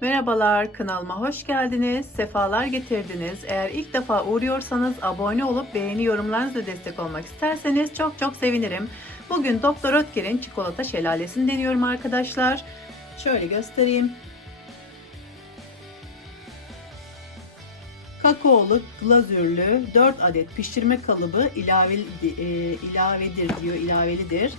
Merhabalar, kanalıma hoş geldiniz, sefalar getirdiniz. Eğer ilk defa uğruyorsanız abone olup beğeni yorumlarınızla destek olmak isterseniz çok çok sevinirim. Bugün Doktor Ötker'in çikolata şelalesini deniyorum arkadaşlar. Şöyle göstereyim. Kakaolu glazürlü 4 adet pişirme kalıbı ilave, e, ilavedir diyor, ilavelidir.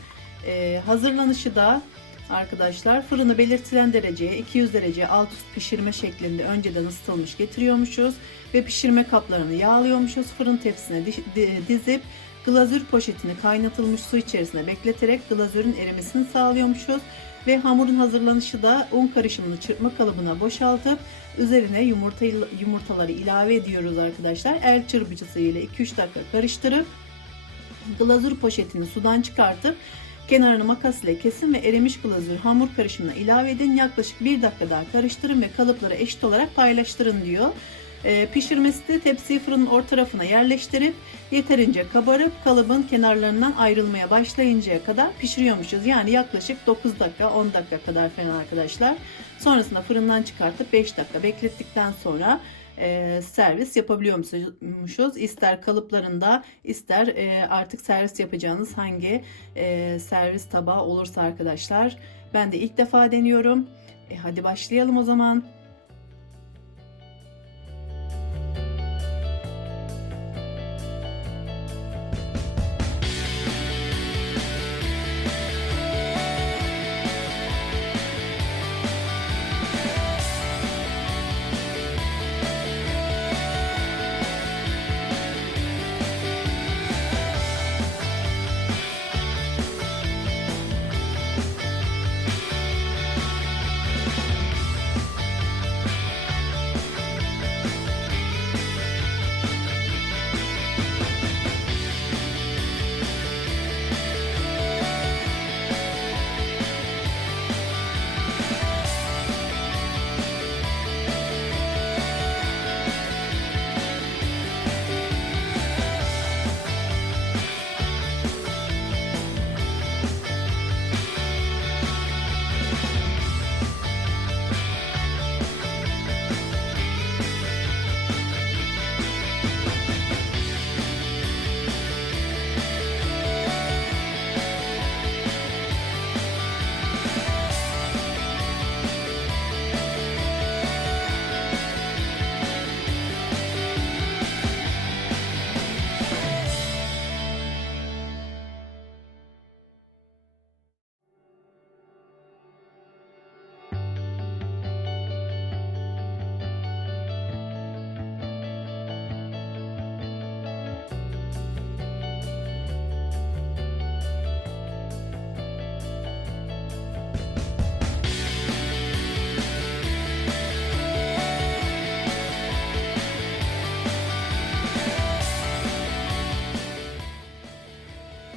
E, hazırlanışı da arkadaşlar fırını belirtilen dereceye 200 derece alt üst pişirme şeklinde önceden ısıtılmış getiriyormuşuz ve pişirme kaplarını yağlıyormuşuz. Fırın tepsisine di- di- dizip glazür poşetini kaynatılmış su içerisine bekleterek glazürün erimesini sağlıyormuşuz ve hamurun hazırlanışı da un karışımını çırpma kalıbına boşaltıp üzerine yumurta yumurtaları ilave ediyoruz arkadaşlar. El çırpıcısı ile 2-3 dakika karıştırıp glazür poşetini sudan çıkartıp kenarını makas ile kesin ve erimiş glazür hamur karışımına ilave edin. Yaklaşık 1 dakika daha karıştırın ve kalıpları eşit olarak paylaştırın diyor. Ee, pişirmesi de tepsiyi fırının orta tarafına yerleştirip yeterince kabarıp kalıbın kenarlarından ayrılmaya başlayıncaya kadar pişiriyormuşuz. Yani yaklaşık 9 dakika 10 dakika kadar falan arkadaşlar. Sonrasında fırından çıkartıp 5 dakika beklettikten sonra e, servis yapabiliyormuşuz. İster kalıplarında ister e, artık servis yapacağınız hangi e, servis tabağı olursa arkadaşlar. Ben de ilk defa deniyorum. E, hadi başlayalım o zaman.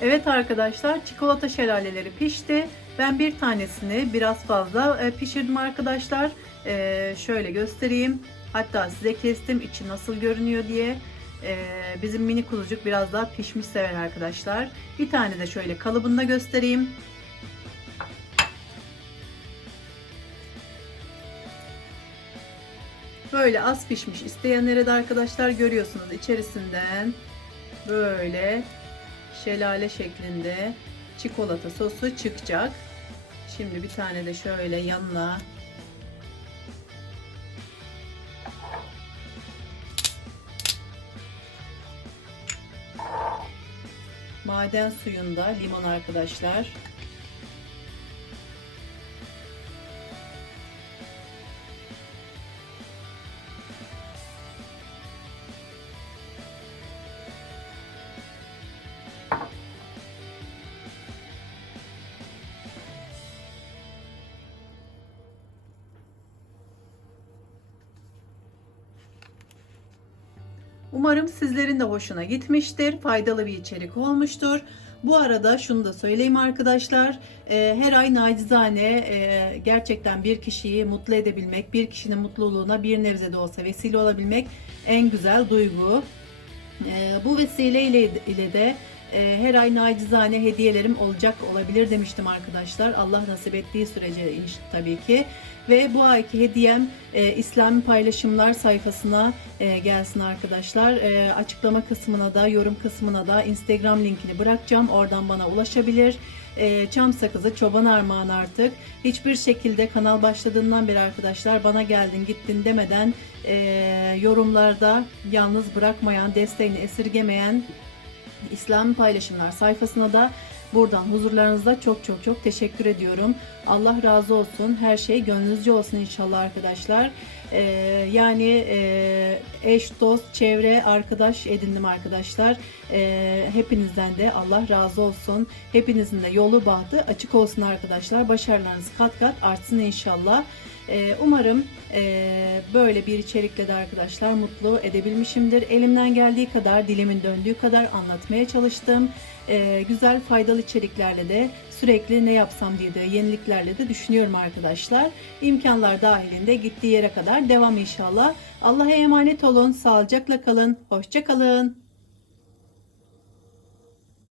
Evet arkadaşlar çikolata şelaleleri pişti. Ben bir tanesini biraz fazla e, pişirdim arkadaşlar. E, şöyle göstereyim. Hatta size kestim içi nasıl görünüyor diye. E, bizim mini kuzucuk biraz daha pişmiş sever arkadaşlar. Bir tane de şöyle kalıbında göstereyim. Böyle az pişmiş isteyenlere de arkadaşlar görüyorsunuz içerisinden böyle şelale şeklinde çikolata sosu çıkacak. Şimdi bir tane de şöyle yanına maden suyunda limon arkadaşlar. Umarım sizlerin de hoşuna gitmiştir. Faydalı bir içerik olmuştur. Bu arada şunu da söyleyeyim arkadaşlar. e, Her ay nacizane e, gerçekten bir kişiyi mutlu edebilmek, bir kişinin mutluluğuna bir nebze de olsa vesile olabilmek en güzel duygu. E, Bu vesileyle ile de her ay nacizane hediyelerim olacak olabilir demiştim arkadaşlar. Allah nasip ettiği sürece tabii ki. Ve bu ayki hediyem e, İslami paylaşımlar sayfasına e, gelsin arkadaşlar. E, açıklama kısmına da yorum kısmına da Instagram linkini bırakacağım. Oradan bana ulaşabilir. E, çam sakızı çoban armağan artık. Hiçbir şekilde kanal başladığından beri arkadaşlar bana geldin gittin demeden e, yorumlarda yalnız bırakmayan, desteğini esirgemeyen İslami paylaşımlar sayfasına da buradan huzurlarınızda çok çok çok teşekkür ediyorum. Allah razı olsun. Her şey gönlünüzce olsun inşallah arkadaşlar. Ee, yani e, eş, dost, çevre, arkadaş edindim arkadaşlar. Ee, hepinizden de Allah razı olsun. Hepinizin de yolu bahtı açık olsun arkadaşlar. Başarılarınız kat kat artsın inşallah. Ee, umarım e, böyle bir içerikle de arkadaşlar mutlu edebilmişimdir. Elimden geldiği kadar, dilimin döndüğü kadar anlatmaya çalıştım. Ee, güzel, faydalı içeriklerle de sürekli ne yapsam diye de yeniliklerle de düşünüyorum arkadaşlar. İmkanlar dahilinde gittiği yere kadar devam inşallah. Allah'a emanet olun, sağlıcakla kalın, hoşça kalın.